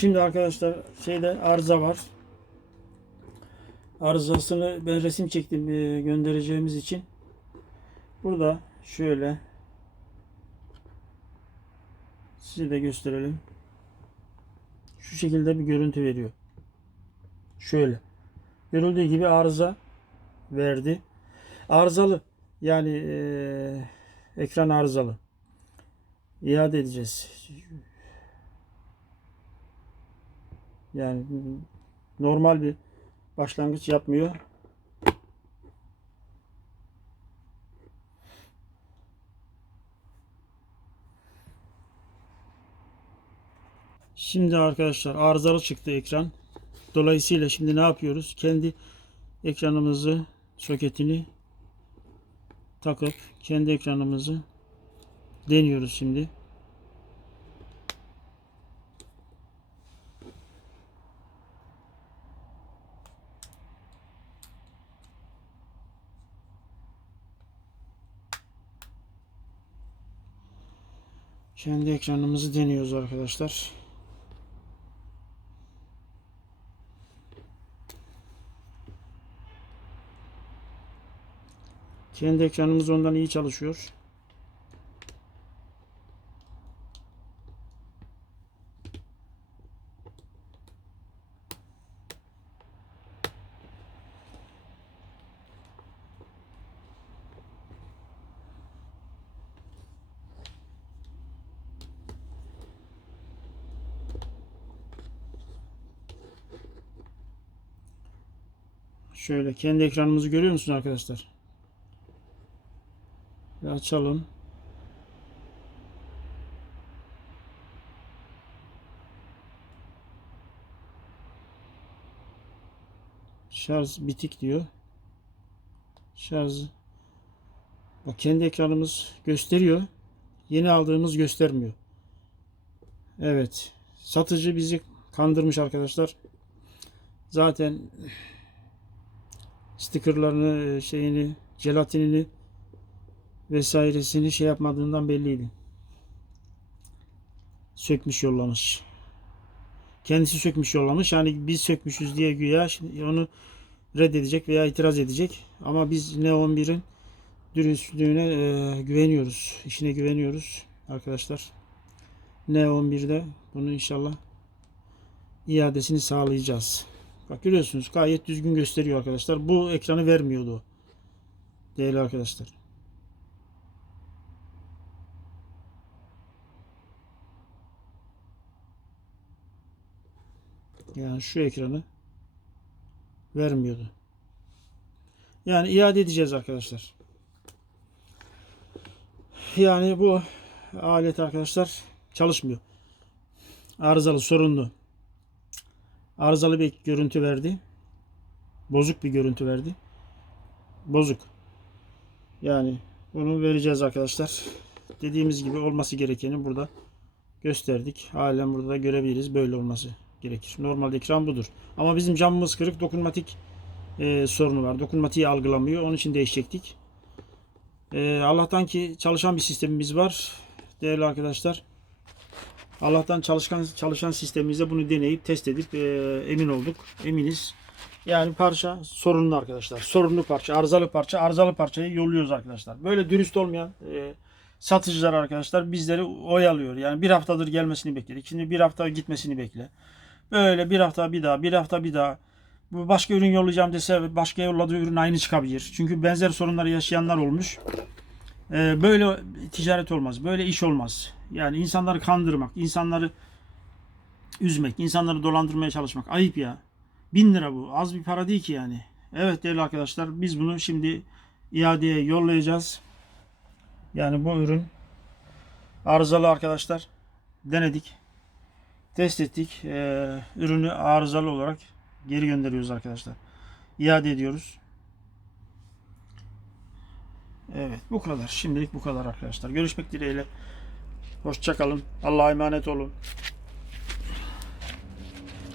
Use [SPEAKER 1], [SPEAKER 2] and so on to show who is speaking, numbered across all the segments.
[SPEAKER 1] Şimdi arkadaşlar şeyde arıza var. Arızasını ben resim çektim e, göndereceğimiz için. Burada şöyle size de gösterelim. Şu şekilde bir görüntü veriyor. Şöyle. Görüldüğü gibi arıza verdi. Arızalı. Yani e, ekran arızalı. İade edeceğiz. Yani normal bir başlangıç yapmıyor. Şimdi arkadaşlar arızalı çıktı ekran. Dolayısıyla şimdi ne yapıyoruz? Kendi ekranımızı soketini takıp kendi ekranımızı deniyoruz şimdi. Kendi ekranımızı deniyoruz arkadaşlar. Kendi ekranımız ondan iyi çalışıyor. Şöyle kendi ekranımızı görüyor musunuz arkadaşlar? Bir açalım. Şarj bitik diyor. Şarj Bak kendi ekranımız gösteriyor. Yeni aldığımız göstermiyor. Evet. Satıcı bizi kandırmış arkadaşlar. Zaten stickerlarını şeyini jelatinini vesairesini şey yapmadığından belliydi. Sökmüş yollamış. Kendisi sökmüş yollamış. Yani biz sökmüşüz diye güya şimdi onu reddedecek veya itiraz edecek. Ama biz ne 11'in dürüstlüğüne e, güveniyoruz. İşine güveniyoruz arkadaşlar. Ne 11'de bunu inşallah iadesini sağlayacağız. Bak görüyorsunuz gayet düzgün gösteriyor arkadaşlar. Bu ekranı vermiyordu. Değerli arkadaşlar. Yani şu ekranı vermiyordu. Yani iade edeceğiz arkadaşlar. Yani bu alet arkadaşlar çalışmıyor. Arızalı, sorunlu. Arızalı bir görüntü verdi. Bozuk bir görüntü verdi. Bozuk. Yani bunu vereceğiz arkadaşlar. Dediğimiz gibi olması gerekeni burada gösterdik. Halen burada da görebiliriz. Böyle olması gerekir. Normalde ekran budur. Ama bizim camımız kırık. Dokunmatik e, sorunu var. Dokunmatiği algılamıyor. Onun için değişecektik. E, Allah'tan ki çalışan bir sistemimiz var. Değerli arkadaşlar. Allah'tan çalışkan çalışan sistemimizde bunu deneyip test edip e, emin olduk. Eminiz. Yani parça sorunlu arkadaşlar. Sorunlu parça, arızalı parça, arızalı parçayı yolluyoruz arkadaşlar. Böyle dürüst olmayan e, satıcılar arkadaşlar bizleri oyalıyor. Yani bir haftadır gelmesini bekledik. Şimdi bir hafta gitmesini bekle. Böyle bir hafta bir daha, bir hafta bir daha. Bu başka ürün yollayacağım dese başka yolladığı ürün aynı çıkabilir. Çünkü benzer sorunları yaşayanlar olmuş. Ee, böyle ticaret olmaz. Böyle iş olmaz. Yani insanları kandırmak, insanları üzmek, insanları dolandırmaya çalışmak ayıp ya. Bin lira bu. Az bir para değil ki yani. Evet değerli arkadaşlar biz bunu şimdi iadeye yollayacağız. Yani bu ürün arızalı arkadaşlar. Denedik. Test ettik. Ee, ürünü arızalı olarak geri gönderiyoruz arkadaşlar. İade ediyoruz. Evet bu kadar. Şimdilik bu kadar arkadaşlar. Görüşmek dileğiyle. Hoşçakalın. Allah'a emanet olun.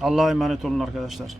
[SPEAKER 1] Allah'a emanet olun arkadaşlar.